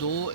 2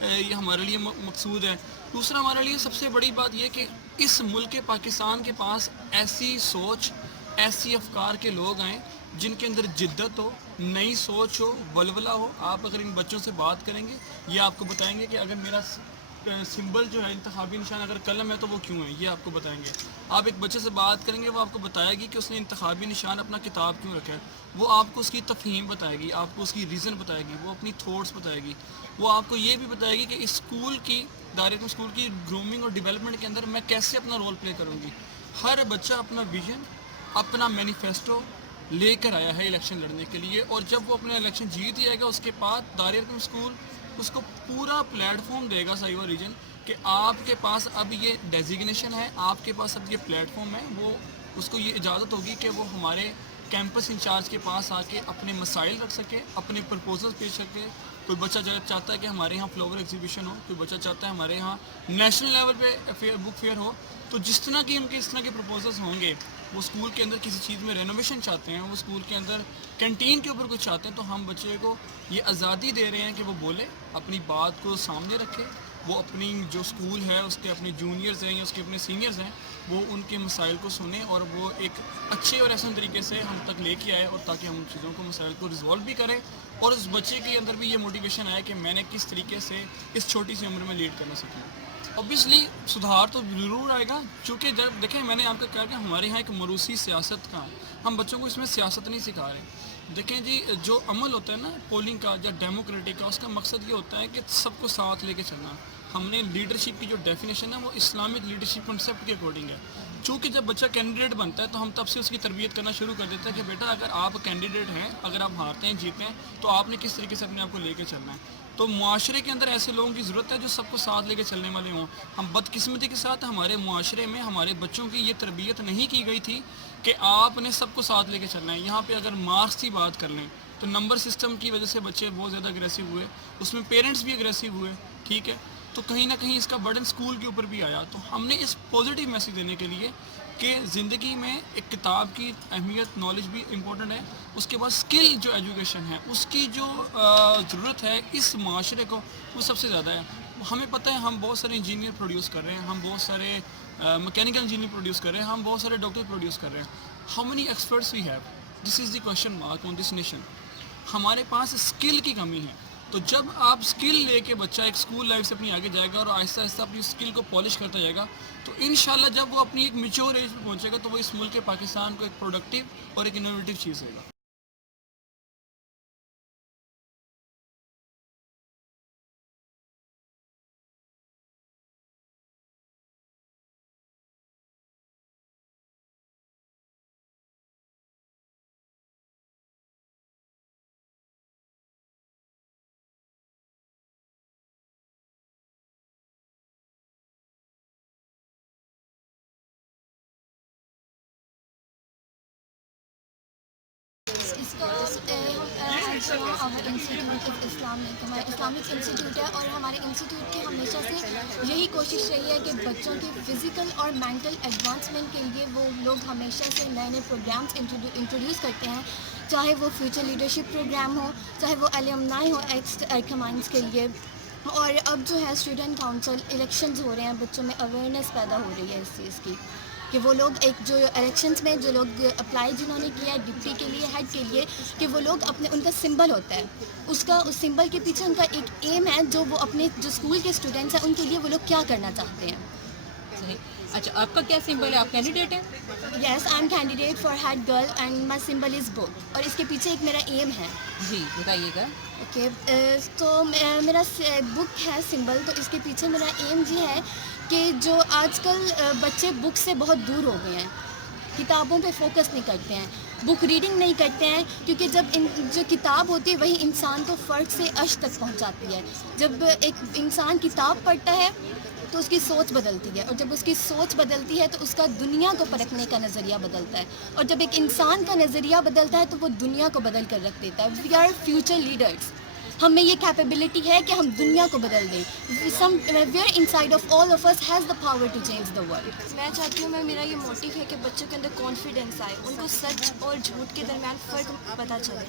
یہ ہمارے لیے مقصود ہے. دوسرا ہمارے لیے سب سے بڑی بات یہ کہ اس ملک پاکستان کے پاس ایسی سوچ ایسی افکار کے لوگ آئیں جن کے اندر جدت ہو, نئی سوچ ہو, ولولہ ہو. آپ اگر ان بچوں سے بات کریں گے یہ آپ کو بتائیں گے کہ اگر میرا سمبل جو ہے انتخابی نشان اگر قلم ہے تو وہ کیوں ہے, یہ آپ کو بتائیں گے. آپ ایک بچے سے بات کریں گے وہ آپ کو بتائے گی کہ اس نے انتخابی نشان اپنا کتاب کیوں رکھا ہے. وہ آپ کو اس کی تفہیم بتائے گی, آپ کو اس کی ریزن بتائے گی, وہ اپنی تھاٹس بتائے گی. وہ آپ کو یہ بھی بتائے گی کہ اسکول کی دائرۃ اسکول کی گرومنگ اور ڈیولپمنٹ کے اندر میں کیسے اپنا رول پلے کروں گی. ہر بچہ اپنا ویژن اپنا مینیفیسٹو لے کر آیا ہے الیکشن لڑنے کے لیے, اور جب وہ اپنا الیکشن جیت جائے گا اس کے بعد دائرۃ اسکول اس کو پورا پلیٹ فارم دے گا سائیور ریجن کہ آپ کے پاس اب یہ ڈیزیگنیشن ہے, آپ کے پاس اب یہ پلیٹ فارم ہے. وہ اس کو یہ اجازت ہوگی کہ وہ ہمارے کیمپس انچارج کے پاس آ کے اپنے مسائل رکھ سکے, اپنے پرپوزل پیش کر کے. کوئی بچہ چاہتا ہے کہ ہمارے یہاں فلاور ایگزیبیشن ہو, کوئی بچہ چاہتا ہے ہمارے یہاں نیشنل لیول پہ بک فیئر ہو. تو جس طرح کی ان کے اس طرح کے پرپوزلس ہوں گے, وہ اسکول کے اندر کسی چیز میں رینوویشن چاہتے ہیں, وہ اسکول کے اندر کینٹین کے اوپر کچھ چاہتے ہیں, تو ہم بچے کو یہ آزادی دے رہے ہیں کہ وہ بولے, اپنی بات کو سامنے رکھے. وہ اپنی جو اسکول ہے اس کے اپنے جونیئرز ہیں یا اس کے اپنے سینئرز ہیں, وہ ان کے مسائل کو سنیں اور وہ ایک اچھے اور احسن طریقے سے ہم تک لے کے آئے, اور تاکہ ہم ان چیزوں کو مسائل کو ریزولو بھی کریں, اور اس بچے کے اندر بھی یہ موٹیویشن آئے کہ میں نے کس طریقے سے اس چھوٹی سی عمر میں لیڈ کرنا سیکھا. اوبیسلی سدھار تو ضرور آئے گا, چونکہ جب دیکھیں میں نے آپ کو کہا کہ ہمارے یہاں ایک موروثی سیاست کا, ہم بچوں کو اس میں سیاست نہیں سکھا رہے. دیکھیں جی, جو عمل ہوتا ہے نا پولنگ کا یا ڈیموکریٹک کا, اس کا مقصد یہ ہوتا ہے کہ سب کو ساتھ لے کے چلنا. ہم نے لیڈرشپ کی جو ڈیفینیشن ہے وہ اسلامک لیڈرشپ کنسیپٹ کے اکارڈنگ ہے. چونکہ جب بچہ کینڈیڈیٹ بنتا ہے تو ہم تب سے اس کی تربیت کرنا شروع کر دیتے ہیں کہ بیٹا اگر آپ کینڈیڈیٹ ہیں, اگر آپ ہارتے ہیں جیتے ہیں, تو آپ نے کس طریقے سے اپنے آپ کو لے کے چلنا ہے. تو معاشرے کے اندر ایسے لوگوں کی ضرورت ہے جو سب کو ساتھ لے کے چلنے والے ہوں. ہم بدقسمتی کے ساتھ ہمارے معاشرے میں ہمارے بچوں کی یہ تربیت نہیں کی گئی تھی کہ آپ نے سب کو ساتھ لے کے چلنا ہے. یہاں پہ اگر مارکس کی بات کر لیں تو نمبر سسٹم کی وجہ سے بچے بہت زیادہ اگریسو ہوئے, اس میں پیرنٹس بھی اگریسو ہوئے, ٹھیک ہے. تو کہیں نہ کہیں اس کا برڈن اسکول کے اوپر بھی آیا. تو ہم نے اس پازیٹیو میسیج دینے کے لیے کہ زندگی میں ایک کتاب کی اہمیت, نالج بھی امپورٹنٹ ہے, اس کے بعد اسکل جو ایجوکیشن ہے اس کی جو ضرورت ہے اس معاشرے کو وہ سب سے زیادہ ہے. ہمیں پتہ ہے ہم بہت سارے انجینئر پروڈیوس کر رہے ہیں, ہم بہت سارے میکینیکل انجینئر پروڈیوس کر رہے ہیں, ہم بہت سارے ڈاکٹر پروڈیوس کر رہے ہیں. How many experts we have, this is the question mark on this nation. ہمارے پاس اسکل کی کمی ہے. تو جب آپ اسکل لے کے بچہ ایک اسکول لائف سے اپنی آگے جائے گا اور آہستہ آہستہ اپنی اسکل کو پالش کرتا جائے گا, تو انشاءاللہ جب وہ اپنی ایک میچور ایج پہ پہنچے گا تو وہ اس ملک پاکستان کو ایک پروڈکٹیو اور ایک انوویٹیو چیز دے گا. اس کا انسٹیٹیوٹ آف اسلامک ہمارا اسلامک انسٹیٹیوٹ ہے, اور ہمارے انسٹیٹیوٹ کی ہمیشہ سے یہی کوشش رہی ہے کہ بچوں کی فزیکل اور مینٹل ایڈوانسمنٹ کے لیے وہ لوگ ہمیشہ سے نئے نئے پروگرامس انٹروڈیوس کرتے ہیں, چاہے وہ فیوچر لیڈرشپ پروگرام ہو, چاہے وہ الومنائی ہو ایکس کمانڈس کے لیے. اور اب جو ہے اسٹوڈنٹ کاؤنسل الیکشنز ہو رہے ہیں, بچوں میں اویئرنیس پیدا ہو رہی ہے اس چیز کی کہ وہ لوگ ایک جو الیکشنز میں جو لوگ اپلائی جنہوں نے کیا ہے ڈپٹی کے لیے, ہیڈ کے لیے, کہ وہ لوگ اپنے ان کا سمبل ہوتا ہے, اس سمبل کے پیچھے ان کا ایک ایم ہے جو وہ اپنے جو اسکول کے اسٹوڈنٹس ہیں ان کے لیے وہ لوگ کیا کرنا چاہتے ہیں. صحیح. اچھا, آپ کا کیا سمبل ہے, آپ کینڈیڈیٹ ہیں؟ Yes, I am candidate for head girl and my symbol is book, اور اس کے پیچھے ایک میرا ایم ہے. جی بتائیے گا. اوکے, تو میرا بک ہے سمبل, تو اس کے پیچھے میرا ایم یہ ہے کہ جو آج کل بچے بک سے بہت دور ہو گئے ہیں, کتابوں پہ فوکس نہیں کرتے ہیں, بک ریڈنگ نہیں کرتے ہیں, کیونکہ جب جو کتاب ہوتی ہے وہی انسان کو فرد سے عرش تک پہنچاتی ہے. جب ایک انسان کتاب پڑھتا ہے تو اس کی سوچ بدلتی ہے, اور جب اس کی سوچ بدلتی ہے تو اس کا دنیا کو پرکھنے کا نظریہ بدلتا ہے, اور جب ایک انسان کا نظریہ بدلتا ہے تو وہ دنیا کو بدل کر رکھ دیتا ہے. We are future leaders. ہم میں یہ کیپیبلٹی ہے کہ ہم دنیا کو بدل دیں. Somewhere inside of all of us has the power to change the world. میں چاہتی ہوں میرا یہ موٹیو ہے کہ بچوں کے اندر کانفیڈنس آئے, ان کو سچ اور جھوٹ کے درمیان فرق پتہ چلے.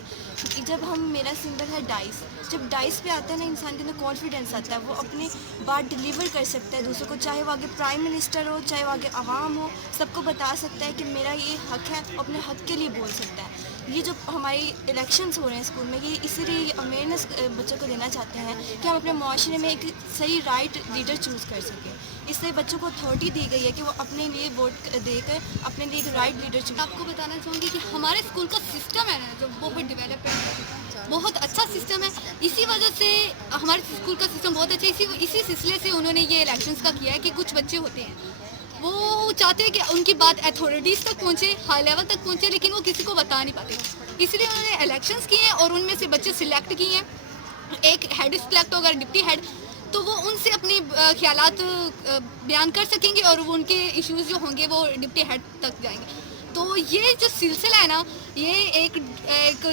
جب میرا سمبل ہے ڈائس, جب ڈائس پہ آتا ہے نا انسان کے اندر کانفیڈنس آتا ہے, وہ اپنی بات ڈلیور کر سکتا ہے دوسروں کو, چاہے وہ آگے پرائم منسٹر ہو, چاہے وہ آگے عوام ہو, سب کو بتا سکتا ہے کہ میرا یہ حق ہے, وہ اپنے حق کے لیے بول سکتا ہے. یہ جو ہماری الیکشنز ہو رہے ہیں اسکول میں, یہ اسی لیے اویئرنیس بچوں کو دینا چاہتے ہیں کہ ہم اپنے معاشرے میں ایک صحیح رائٹ لیڈر چوز کر سکیں. اس سے بچوں کو اتھارٹی دی گئی ہے کہ وہ اپنے لیے ووٹ دے کر اپنے لیے ایک رائٹ لیڈر چوز. آپ کو بتانا چاہوں گی کہ ہمارے اسکول کا سسٹم ہے نا جو بہت ڈیولپ ہے, بہت اچھا سسٹم ہے. اسی وجہ سے ہمارے اسکول کا سسٹم بہت اچھا ہے. اسی سلسلے سے انہوں نے یہ الیکشنز کا کیا ہے کہ کچھ بچے ہوتے ہیں وہ چاہتے ہیں کہ ان کی بات اتھارٹیز تک پہنچے, ہائی لیول تک پہنچے, لیکن وہ کسی کو بتا نہیں پاتے. اس لیے انہوں نے الیکشنز کیے ہیں اور ان میں سے بچے سلیکٹ کیے ہیں. ایک ہیڈ سلیکٹ ہوگا, ڈپٹی ہیڈ, تو وہ ان سے اپنی خیالات بیان کر سکیں گے اور وہ ان کے ایشوز جو ہوں گے وہ ڈپٹی ہیڈ تک جائیں گے. تو یہ جو سلسلہ ہے نا, یہ ایک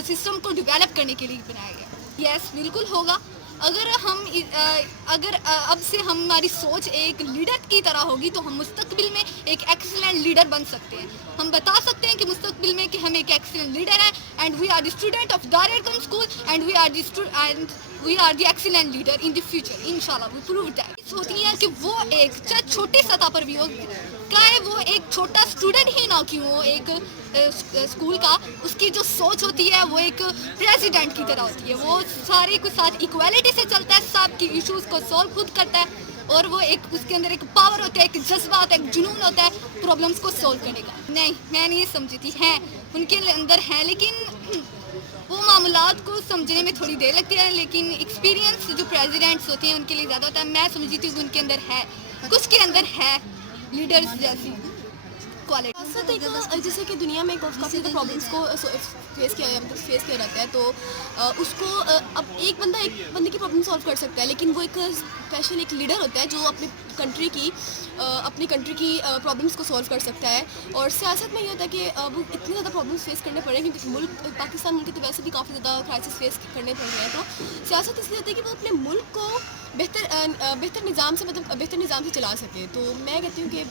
سسٹم کو ڈیولپ کرنے کے لیے بنایا گیا. یس بالکل ہوگا. اگر اب سے ہماری سوچ ایک لیڈر کی طرح ہوگی تو ہم مستقبل میں ایک ایکسیلنٹ لیڈر بن سکتے ہیں. ہم بتا سکتے ہیں کہ مستقبل میں کہ ہم ایک ایکسیلنٹ لیڈر ہیں, and we are the student of Dar Arqam school, and we are the excellent leader in the future. انشاءاللہ وی پروو دیٹ. ہوتی ہے کہ وہ ایک چاہے چھوٹی سطح پر بھی ہو, چاہے وہ ایک چھوٹا اسٹوڈنٹ ہی نہ کیوں ہو ایک اسکول کا, اس کی جو سوچ ہوتی ہے وہ ایک پریزیڈنٹ کی طرح ہوتی ہے. وہ سارے کے ساتھ ایکویلٹی سے چلتا ہے, سب کی ایشوز کو سولو خود کرتا ہے, اور وہ ایک اس کے اندر ایک پاور ہوتا ہے, ایک جذبہ ہوتا ہے, ایک جنون ہوتا ہے پرابلمس کو سولو کرنے کا. نہیں, میں نہیں سمجھتی تھی, ہیں ان کے اندر ہیں, لیکن وہ معاملات کو سمجھنے میں تھوڑی دیر لگتی ہے. لیکن ایکسپیرینس جو پریزیڈنٹس ہوتے ہیں ان کے لیے زیادہ ہوتا ہے. میں سمجھتی تھی کہ ان کے اندر ہے, کچھ کے اندر ہے لیڈرس جیسی کوالٹی. جیسے کہ دنیا میں کافی زیادہ پرابلمس کو فیس کیا جاتا ہے, تو اس کو اب ایک بندے کی پرابلم سالو کر سکتا ہے, لیکن وہ ایک اسپیشل ایک لیڈر ہوتا ہے جو اپنی کنٹری کی پرابلمس کو سالو کر سکتا ہے. اور سیاست میں یہ ہوتا ہے کہ وہ اتنی زیادہ پرابلمس فیس کرنے پڑ رہے ہیں کیونکہ پاکستان ملک تو ویسے بھی کافی زیادہ کرائسس فیس کرنے پڑ رہے ہیں. تو سیاست اس لیے ہوتی ہے کہ وہ اپنے ملک کو بہتر نظام سے چلا سکے. تو میں کہتی ہوں کہ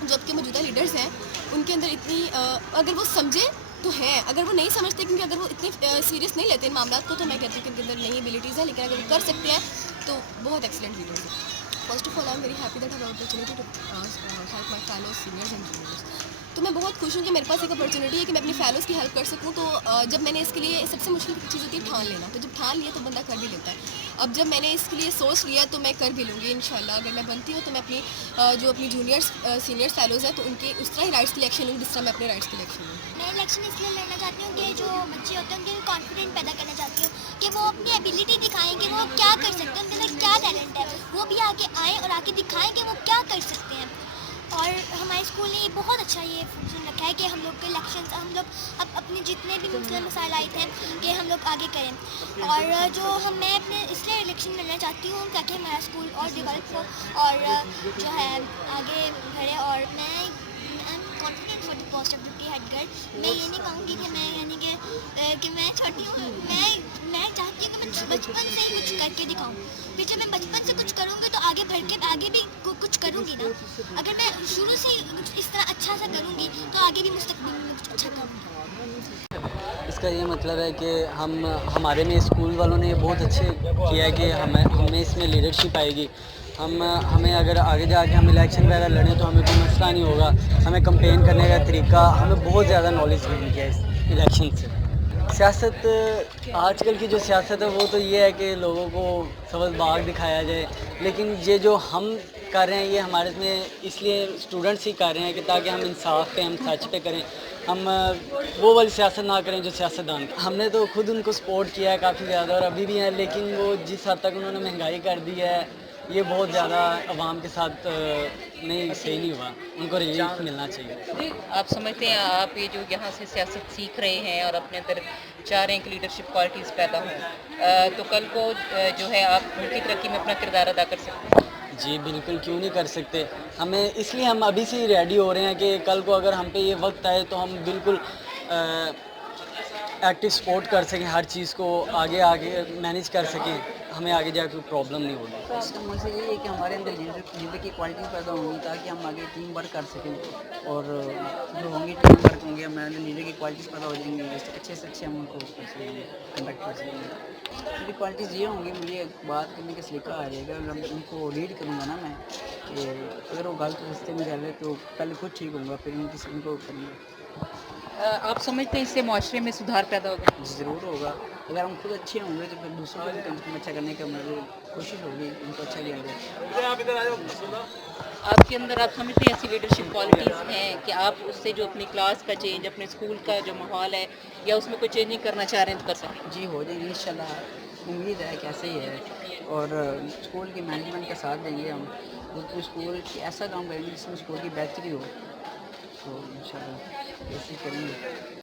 جو اب کے موجودہ لیڈرز ہیں ان کے اندر اتنی اگر وہ سمجھے تو ہیں, اگر وہ نہیں سمجھتے, کیونکہ اگر وہ اتنے سیریس نہیں لیتے ان معاملات کو, تو میں کہتی ہوں کہ ان کے اندر نئی ایبلٹیز ہیں, لیکن اگر وہ کر سکتے ہیں تو بہت ایکسلنٹ لیڈرز ہیں. First of all I am very happy that have opportunity to help my fellow seniors and juniors. تو میں بہت خوش ہوں کہ میرے پاس ایک اپرچونیٹی ہے کہ میں اپنے فیلوز کی ہیلپ کر سکوں. تو جب میں نے اس کے لیے سب سے مشکل چیز ہوتی ہے ٹھان لینا, تو جب ٹھان لیا تو بندہ کر بھی لیتا ہے. اب جب میں نے اس کے لیے سوچ لیا تو میں کر بھی لوں گی انشاءاللہ. اگر میں بنتی ہوں تو میں اپنی جونیئرس سینئرس فیلوز ہیں تو ان کے اس طرح ہی رائٹس کی الیکشن لوں جس طرح میں اپنے رائٹس کی الیکشن لوں. میں الیکشن اس لیے لڑنا چاہتی ہوں کہ جو بچے ہوتے ہیں ان کے کانفیڈنٹ پیدا کرنا چاہتی ہوں کہ وہ اپنی ایبیلٹی دکھائیں کہ وہ کیا کر سکتے ہیں, ان کے اندر کیا ٹیلنٹ ہے, وہ بھی آگے آئیں اور آ کے دکھائیں کہ وہ کیا کر سکتے ہیں. اور ہمارے اسکول نے بہت اچھا یہ فنکشن رکھا ہے کہ ہم لوگ کے الیکشنز, ہم لوگ اب اپنے جتنے بھی مسئلے مسائل آئے تھے کہ ہم لوگ آگے کریں. اور میں اپنے اس لیے الیکشن لڑنا چاہتی ہوں تاکہ ہمارا اسکول اور ڈیولپ ہو اور جو ہے آگے بڑھے. اور میں confident for the post of deputy head girl. میں یہ نہیں کہوں گی کہ میں یعنی کہ میں چھوٹی ہوں, میں چاہتی ہوں کہ میں بچپن سے ہی کچھ کر کے دکھاؤں. پھر جب میں بچپن سے کچھ کروں گی تو آگے بڑھ کے آگے بھی کچھ کروں گی نا. اگر میں شروع سے کچھ اس طرح اچھا سا کروں گی تو آگے بھی مستقبل میں کچھ اچھا کروں گی. اس کا یہ مطلب ہے کہ ہمارے میں اسکول والوں نے بہت اچھے کیا ہے کہ ہمیں اس میں لیڈرشپ آئے گی. ہمیں اگر آگے جا کے ہم الیکشن وغیرہ لڑیں تو ہمیں کوئی مسئلہ نہیں ہوگا. ہمیں کمپین کرنے کا طریقہ, ہمیں بہت زیادہ نالج مل گیا اس الیکشن سے. سیاست آج کل کی جو سیاست ہے وہ تو یہ ہے کہ لوگوں کو سبز باغ دکھایا جائے, لیکن یہ جو ہم کر رہے ہیں یہ ہمارے میں اس لیے اسٹوڈنٹس ہی کر رہے ہیں کہ تاکہ ہم انصاف پہ, ہم سچ پہ کریں, ہم وہ والی سیاست نہ کریں جو سیاستدان. ہم نے تو خود ان کو سپورٹ کیا ہے کافی زیادہ اور ابھی بھی ہیں, لیکن وہ جس حد تک انہوں نے مہنگائی کر دی ہے یہ بہت زیادہ عوام کے ساتھ نہیں صحیح نہیں ہوا. ان کو ریلیف ملنا چاہیے. آپ سمجھتے ہیں آپ یہ جو یہاں سے سیاست سیکھ رہے ہیں اور اپنے اندر چاہ رہے ہیں کہ لیڈرشپ کوالٹیز پیدا ہوں, تو کل کو جو ہے آپ ملک کی ترقی میں اپنا کردار ادا کر سکتے ہیں؟ جی بالکل, کیوں نہیں کر سکتے. اس لیے ہم ابھی سے ہی ریڈی ہو رہے ہیں کہ کل کو اگر ہم پہ یہ وقت آئے تو ہم بالکل ایکٹیو سپورٹ کر سکیں، ہر چیز کو آگے مینیج کر سکیں، ہمیں آگے جا کے کوئی پرابلم نہیں ہوگی. تو اس کا مقصد یہ ہے کہ ہمارے اندر لیڈر کی کوالٹی پیدا ہوں گی تاکہ ہم آگے ٹیم ورک کر سکیں، اور جو ہوں گی ٹیم ورک ہوں گے ہمارے اندر لیڈر کی کوالٹیز پیدا ہو جائیں گی، اچھے سے اچھے ہم ان کو کر سکیں گے، کنڈکٹ کر سکیں گے. میری کوالٹیز یہ ہوں گی، مجھے بات کرنے کا سلیقہ آ جائے گا. اگر ان کو لیڈ کروں گا نا میں، کہ اگر وہ غلط راستے میں چل رہے تو پہلے خود ٹھیک ہوں گا، پھر ان کو کریں گے. آپ سمجھتے ہیں اس سے معاشرے میں سدھار پیدا ہوگا؟ ضرور ہوگا. اگر ہم خود اچھے ہوں گے تو پھر دوسروں کو بھی کم سے کم اچھا کرنے کا کوشش ہوگی، ان کو اچھا کیا جائے. آپ کے اندر آپ سمجھتے ہیں ایسی لیڈرشپ کوالٹیز ہیں کہ آپ اس سے جو اپنی کلاس کا چینج، اپنے اسکول کا جو ماحول ہے یا اس میں کوئی چینجنگ کرنا چاہ رہے ہیں تو کر سکیں؟ جی ہو جائیں گے انشاءاللہ، امید ہے کہ ایسے ہی ہے. اور اسکول کی مینجمنٹ کا ساتھ دیں گے ہم، بالکل اسکول ایسا کام کریں گے جس میں اسکول کی بہتری ہو. تو انشاءاللہ ایسے کریں گے.